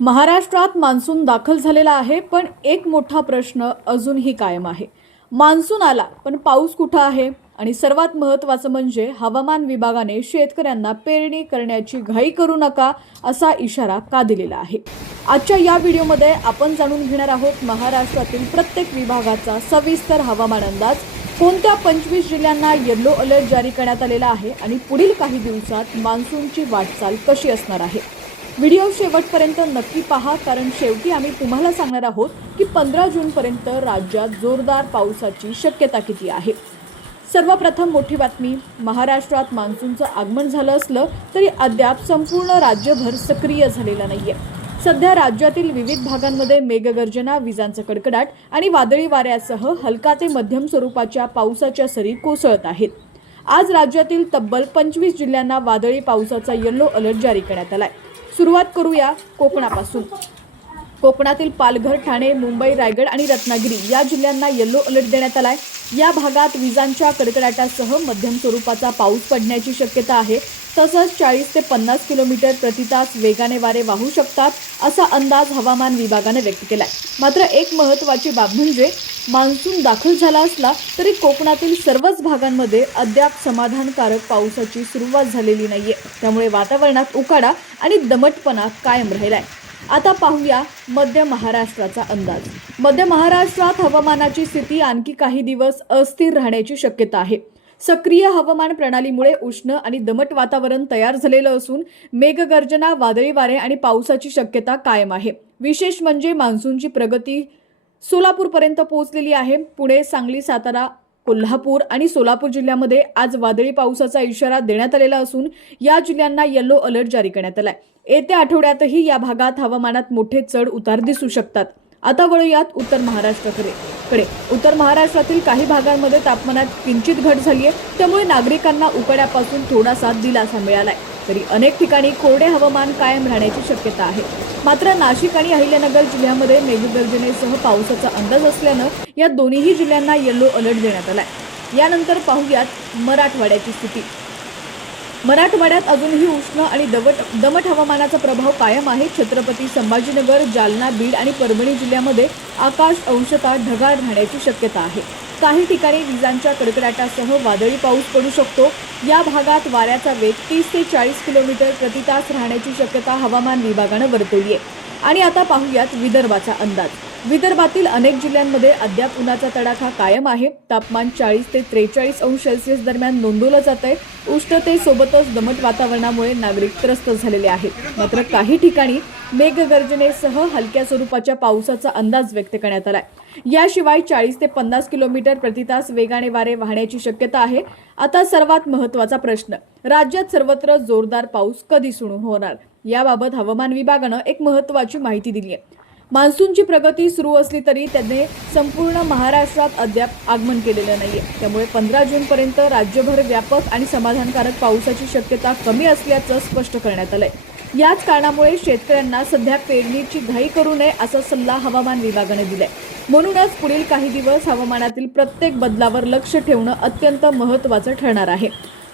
महाराष्ट्रात मान्सून दाखल झालेला आहे, पण एक मोठा प्रश्न अजूनही कायम आहे. मान्सून आला, पण पाऊस कुठं आहे? आणि सर्वात महत्त्वाचं म्हणजे हवामान विभागाने शेतकऱ्यांना पेरणी करण्याची घाई करू नका असा इशारा का दिलेला आहे. आजच्या या व्हिडिओमध्ये आपण जाणून घेणार आहोत महाराष्ट्रातील प्रत्येक विभागाचा सविस्तर हवामान अंदाज. कोणत्या 25 जिल्ह्यांना येलो अलर्ट जारी करण्यात आलेला आहे आणि पुढील काही दिवसात मान्सूनची वाटचाल कशी असणार आहे. व्हिडिओ शेवटपर्यंत नक्की पहा, कारण शेवटी आम्ही तुम्हाला सांगणार आहोत की 15 जूनपर्यंत राज्यात जोरदार पावसाची शक्यता किती आहे. सर्वप्रथम मोठी बातमी, महाराष्ट्रात मान्सूनचं आगमन झालं असलं तरी अद्याप संपूर्ण राज्यभर सक्रिय झालेला नाहीये. सध्या राज्यातील विविध भागांमध्ये मेघगर्जना, विजांचा कडकडाट आणि वादळी वाऱ्यासह हलका ते मध्यम स्वरूपाच्या पावसाच्या सरी कोसळत आहेत. आज राज्यातील तब्बल 25 जिल्ह्यांना वादळी पावसाचा येलो अलर्ट जारी करण्यात आलाय. सुरुवात करूया कोकणापासून. कोकणातील पालघर, ठाणे, मुंबई, रायगड आणि रत्नागिरी या जिल्ह्यांना येलो अलर्ट देण्यात आलाय. या भागात विजांच्या कडकडाटासह मध्यम स्वरूपाचा पाऊस पडण्याची शक्यता आहे. तसंच 40 ते 50 किलोमीटर प्रति तास वेगाने वारे वाहू शकतात असा अंदाज हवामान विभागाने व्यक्त केलाय. मात्र एक महत्त्वाची बाब म्हणजे मान्सून दाखल झाला असला तरी कोकणातील सर्वच भागांमध्ये अद्याप समाधानकारक पावसाची सुरुवात झालेली नाहीये. त्यामुळे वातावरणात उकाडा आणि दमटपणा कायम राहिलाय. आता पाहूया मध्य महाराष्ट्राचा अंदाज. मध्य महाराष्ट्रात हवामानाची स्थिती आणखी काही दिवस अस्थिर राहण्याची शक्यता आहे. सक्रिय हवामान प्रणालीमुळे उष्ण आणि दमट वातावरण तयार झालेलं असून मेघगर्जना, वादळी वारे आणि पावसाची शक्यता कायम आहे. विशेष म्हणजे मान्सूनची प्रगती सोलापूरपर्यंत पोहोचलेली आहे. पुणे, सांगली, सातारा, कोल्हापूर आणि सोलापूर जिल्ह्यामध्ये आज वादळी पावसाचा इशारा देण्यात आलेला असून या जिल्ह्यांना येलो अलर्ट जारी करण्यात आलाय. येत्या आठवड्यातही या भागात हवामानात मोठे चढ उतार दिसू शकतात. आता वळूयात उत्तर महाराष्ट्राकडे. उत्तर महाराष्ट्रातील काही भागांमध्ये तापमानात किंचित घट झाली आहे, त्यामुळे नागरिकांना उकाड्यापासून थोडासा दिलासा मिळालाय. तरी अनेक ठिकाणी कोरडे हवामान कायम राहण्याची शक्यता आहे. मात्र नाशिक आणि अहिल्यानगर जिल्ह्यामध्ये मेघगर्जनेसह पावसाचा अंदाज असल्यानं या दोन्ही जिल्ह्यांना येलो अलर्ट देण्यात आलाय. यानंतर पाहूयात मराठवाड्याची स्थिती. मराठवाड्यात अजूनही उष्ण आणि दमट हवामानाचा प्रभाव कायम आहे. छत्रपती संभाजीनगर, जालना, बीड आणि परभणी जिल्ह्यामध्ये आकाश अंशतः ढगाळ राहण्याची शक्यता आहे. काही ठिकाणी विजांच्या कडकडाटासह वादळी पाऊस पडू शकतो. या भागात वाऱ्याचा वेग 30 ते 40 किलोमीटर प्रति तास राहण्याची शक्यता हवामान विभागानं वर्तवली आहे. आणि आता पाहूयात विदर्भाचा अंदाज. विदर्भातील अनेक जिल्ह्यांमध्ये अद्याप उन्हाचा तडाखा कायम आहे. तापमान 40 ते 43 अंश सेल्सिअस दरम्यान नोंदवलं जात आहे. उष्णतेसोबतच दमट वातावरणामुळे नागरिक त्रस्त झालेले आहेत. मात्र काही ठिकाणी मेघगर्जनेसह हलक्या स्वरूपाच्या पावसाचा अंदाज व्यक्त करण्यात आलाय. याशिवाय 40 ते 50 किलोमीटर प्रति तास वेगाने वारे वाहण्याची शक्यता आहे. आता सर्वात महत्त्वाचा प्रश्न, राज्यात सर्वत्र जोरदार पाऊस कधी सुरू होणार? याबाबत हवामान विभागानं एक महत्त्वाची माहिती दिली आहे. मान्सूनची प्रगती सुरू असली तरी त्याने संपूर्ण महाराष्ट्रात अद्याप आगमन केलेलं नाहीये. त्यामुळे 15 जूनपर्यंत राज्यभर व्यापक आणि समाधानकारक पावसाची शक्यता कमी असल्याचं स्पष्ट करण्यात आलंय. याच कारणामुळे शेतकऱ्यांना सध्या पेरणीची घाई करू नये असा सल्ला हवामान विभागाने दिलाय. म्हणूनच पुढील काही दिवस हवामानातील प्रत्येक बदलावर लक्ष ठेवणं अत्यंत महत्त्वाचं ठरणार आहे.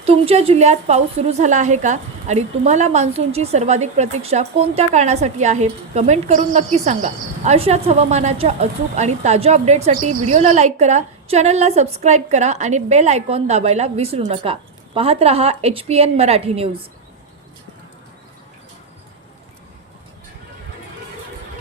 तुमच्या जिल्ह्यात पाऊस सुरू झाला आहे का? आणि तुम्हाला मान्सूनची सर्वाधिक प्रतीक्षा कोणत्या कारणासाठी आहे? कमेंट करून नक्की सांगा. अशाच हवामानाच्या अचूक आणि ताज्या अपडेटसाठी व्हिडिओला लाईक करा, चॅनलला सबस्क्राईब करा आणि बेल आयकॉन दाबायला विसरू नका. पाहत रहा HPN मराठी न्यूज.